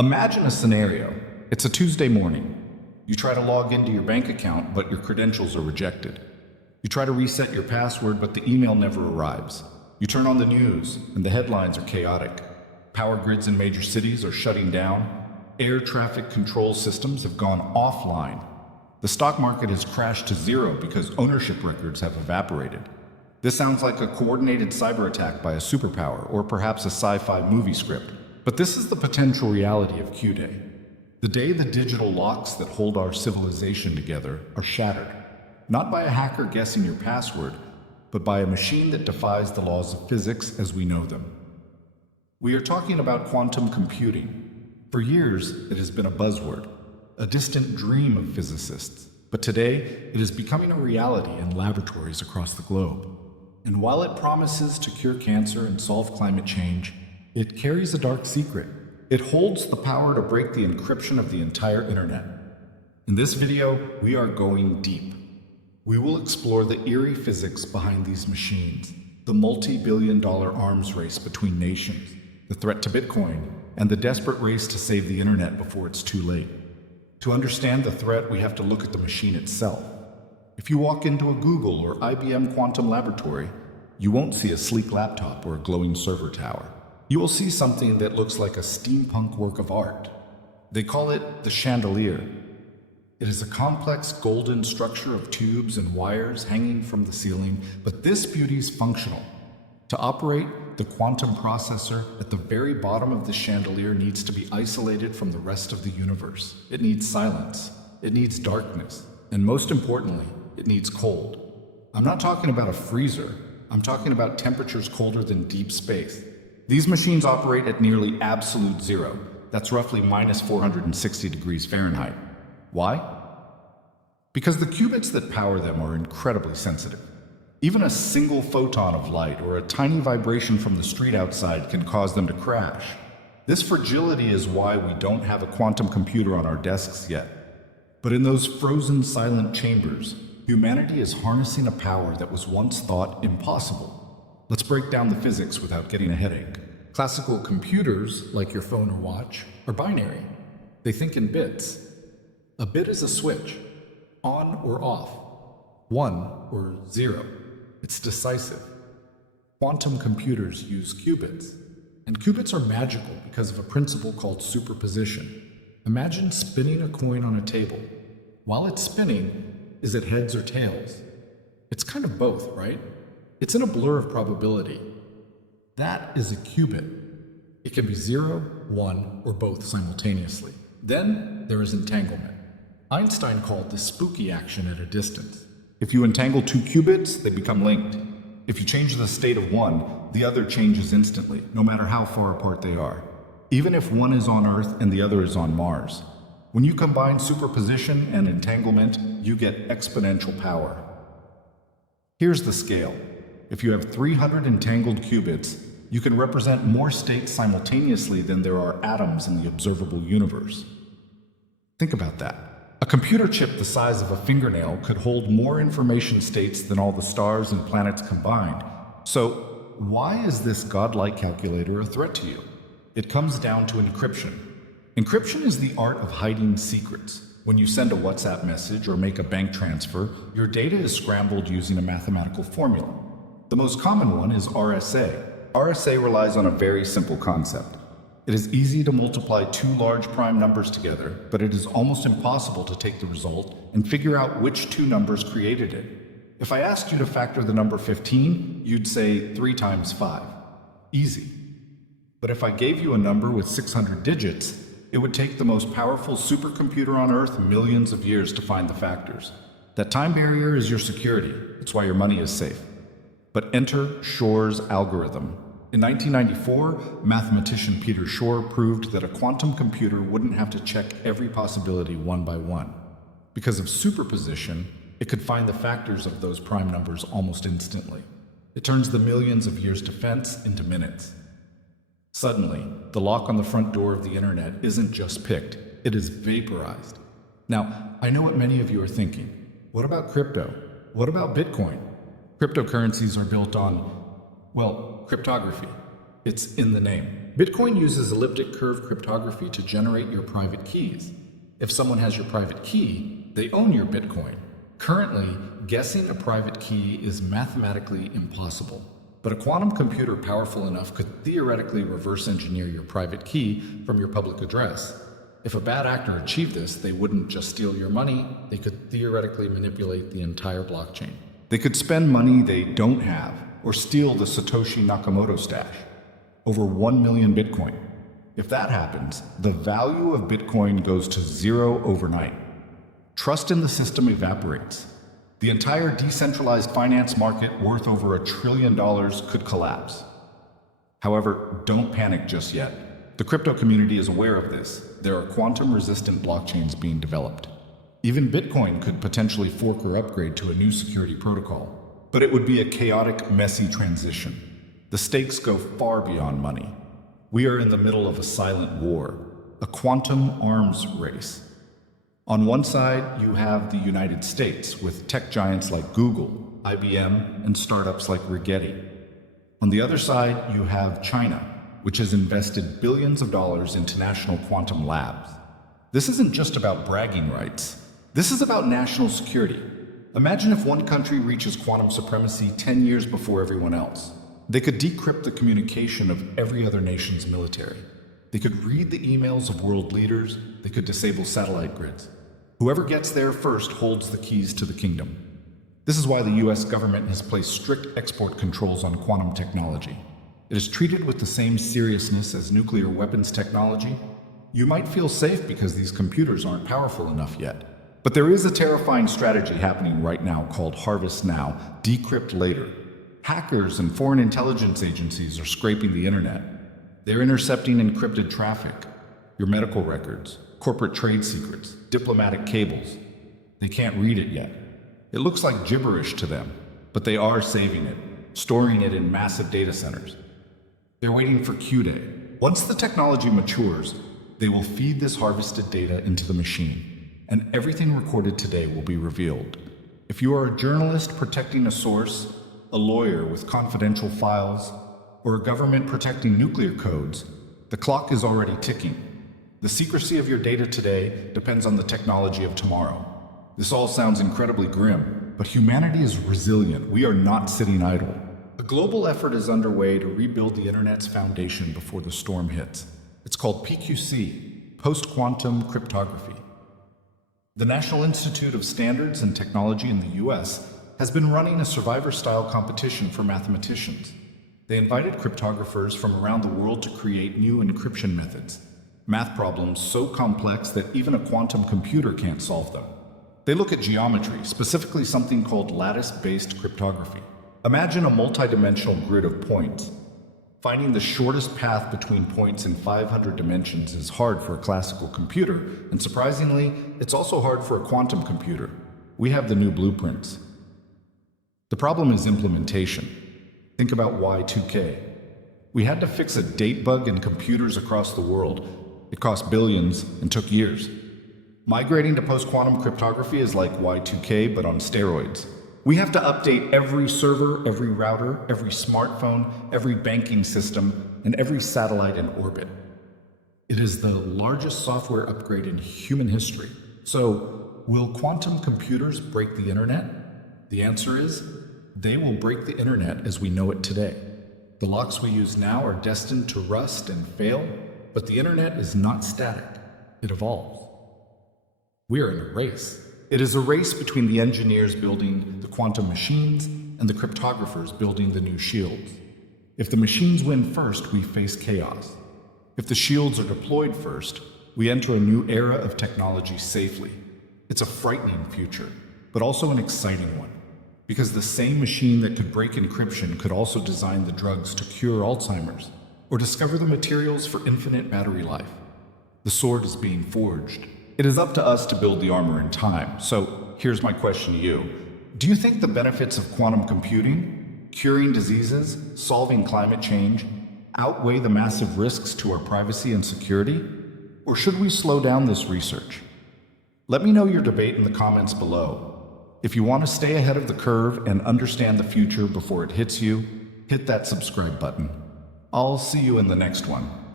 Imagine a scenario. It's a Tuesday morning. You try to log into your bank account, but your credentials are rejected. You try to reset your password, but the email never arrives. You turn on the news, and the headlines are chaotic. Power grids in major cities are shutting down. Air traffic control systems have gone offline. The stock market has crashed to zero because ownership records have evaporated. This sounds like a coordinated cyber attack by a superpower, or perhaps a sci-fi movie script. But this is the potential reality of Q-Day. The day the digital locks that hold our civilization together are shattered. Not by a hacker guessing your password, but by a machine that defies the laws of physics as we know them. We are talking about quantum computing. For years, it has been a buzzword, a distant dream of physicists. But today, it is becoming a reality in laboratories across the globe. And while it promises to cure cancer and solve climate change, it carries a dark secret. It holds the power to break the encryption of the entire internet. In this video, we are going deep. We will explore the eerie physics behind these machines, the multi-billion-dollar arms race between nations, the threat to Bitcoin, and the desperate race to save the internet before it's too late. To understand the threat, we have to look at the machine itself. If you walk into a Google or IBM Quantum laboratory, you won't see a sleek laptop or a glowing server tower. You will see something that looks like a steampunk work of art. They call it the chandelier. It is a complex golden structure of tubes and wires hanging from the ceiling, but this beauty is functional. To operate, the quantum processor at the very bottom of the chandelier needs to be isolated from the rest of the universe. It needs silence, it needs darkness, and most importantly, it needs cold. I'm not talking about a freezer, I'm talking about temperatures colder than deep space. These machines operate at nearly absolute zero. That's roughly minus 460 degrees Fahrenheit. Why? Because the qubits that power them are incredibly sensitive. Even a single photon of light or a tiny vibration from the street outside can cause them to crash. This fragility is why we don't have a quantum computer on our desks yet. But in those frozen silent chambers, humanity is harnessing a power that was once thought impossible. Let's break down the physics without getting a headache. Classical computers, like your phone or watch, are binary. They think in bits. A bit is a switch, on or off, 1 or 0. It's decisive. Quantum computers use qubits, and qubits are magical because of a principle called superposition. Imagine spinning a coin on a table. While it's spinning, is it heads or tails? It's kind of both, right? It's in a blur of probability. That is a qubit. It can be 0, 1, or both simultaneously. Then there is entanglement. Einstein called this spooky action at a distance. If you entangle two qubits, they become linked. If you change the state of one, the other changes instantly, no matter how far apart they are. Even if one is on Earth and the other is on Mars. When you combine superposition and entanglement, you get exponential power. Here's the scale. If you have 300 entangled qubits, you can represent more states simultaneously than there are atoms in the observable universe. Think about that. A computer chip the size of a fingernail could hold more information states than all the stars and planets combined. So, why is this godlike calculator a threat to you? It comes down to encryption. Encryption is the art of hiding secrets. When you send a WhatsApp message or make a bank transfer, your data is scrambled using a mathematical formula. The most common one is RSA. RSA relies on a very simple concept. It is easy to multiply two large prime numbers together, but it is almost impossible to take the result and figure out which two numbers created it. If I asked you to factor the number 15, you'd say 3 times 5. Easy. But if I gave you a number with 600 digits, it would take the most powerful supercomputer on Earth millions of years to find the factors. That time barrier is your security. It's why your money is safe. But enter Shor's algorithm. In 1994, mathematician Peter Shor proved that a quantum computer wouldn't have to check every possibility one by one. Because of superposition, it could find the factors of those prime numbers almost instantly. It turns the millions of years' defense into minutes. Suddenly, the lock on the front door of the internet isn't just picked, it is vaporized. Now, I know what many of you are thinking. What about crypto? What about Bitcoin? Cryptocurrencies are built on, well, cryptography. It's in the name. Bitcoin uses elliptic curve cryptography to generate your private keys. If someone has your private key, they own your Bitcoin. Currently, guessing a private key is mathematically impossible, but a quantum computer powerful enough could theoretically reverse engineer your private key from your public address. If a bad actor achieved this, they wouldn't just steal your money, they could theoretically manipulate the entire blockchain. They could spend money they don't have, or steal the Satoshi Nakamoto stash. Over 1 million Bitcoin. If that happens, the value of Bitcoin goes to zero overnight. Trust in the system evaporates. The entire decentralized finance market worth over $1 trillion could collapse. However, don't panic just yet. The crypto community is aware of this. There are quantum-resistant blockchains being developed. Even Bitcoin could potentially fork or upgrade to a new security protocol. But it would be a chaotic, messy transition. The stakes go far beyond money. We are in the middle of a silent war, a quantum arms race. On one side, you have the United States, with tech giants like Google, IBM, and startups like Rigetti. On the other side, you have China, which has invested billions of dollars into national quantum labs. This isn't just about bragging rights. This is about national security. Imagine if one country reaches quantum supremacy 10 years before everyone else. They could decrypt the communication of every other nation's military. They could read the emails of world leaders. They could disable satellite grids. Whoever gets there first holds the keys to the kingdom. This is why the US government has placed strict export controls on quantum technology. It is treated with the same seriousness as nuclear weapons technology. You might feel safe because these computers aren't powerful enough yet. But there is a terrifying strategy happening right now called Harvest Now, Decrypt Later. Hackers and foreign intelligence agencies are scraping the internet. They're intercepting encrypted traffic, your medical records, corporate trade secrets, diplomatic cables. They can't read it yet. It looks like gibberish to them, but they are saving it, storing it in massive data centers. They're waiting for Q-Day. Once the technology matures, they will feed this harvested data into the machine, and everything recorded today will be revealed. If you are a journalist protecting a source, a lawyer with confidential files, or a government protecting nuclear codes, the clock is already ticking. The secrecy of your data today depends on the technology of tomorrow. This all sounds incredibly grim, but humanity is resilient. We are not sitting idle. A global effort is underway to rebuild the internet's foundation before the storm hits. It's called PQC, Post-Quantum Cryptography. The National Institute of Standards and Technology in the US has been running a survivor-style competition for mathematicians. They invited cryptographers from around the world to create new encryption methods, math problems so complex that even a quantum computer can't solve them. They look at geometry, specifically something called lattice-based cryptography. Imagine a multidimensional grid of points. Finding the shortest path between points in 500 dimensions is hard for a classical computer, and surprisingly, it's also hard for a quantum computer. We have the new blueprints. The problem is implementation. Think about Y2K. We had to fix a date bug in computers across the world. It cost billions and took years. Migrating to post-quantum cryptography is like Y2K, but on steroids. We have to update every server, every router, every smartphone, every banking system, and every satellite in orbit. It is the largest software upgrade in human history. So, will quantum computers break the internet? The answer is, they will break the internet as we know it today. The locks we use now are destined to rust and fail, but the internet is not static. It evolves. We are in a race. It is a race between the engineers building the quantum machines and the cryptographers building the new shields. If the machines win first, we face chaos. If the shields are deployed first, we enter a new era of technology safely. It's a frightening future, but also an exciting one. Because the same machine that could break encryption could also design the drugs to cure Alzheimer's, or discover the materials for infinite battery life. The sword is being forged. It is up to us to build the armor in time. So here's my question to you. Do you think the benefits of quantum computing, curing diseases, solving climate change, outweigh the massive risks to our privacy and security? Or should we slow down this research? Let me know your debate in the comments below. If you want to stay ahead of the curve and understand the future before it hits you, hit that subscribe button. I'll see you in the next one.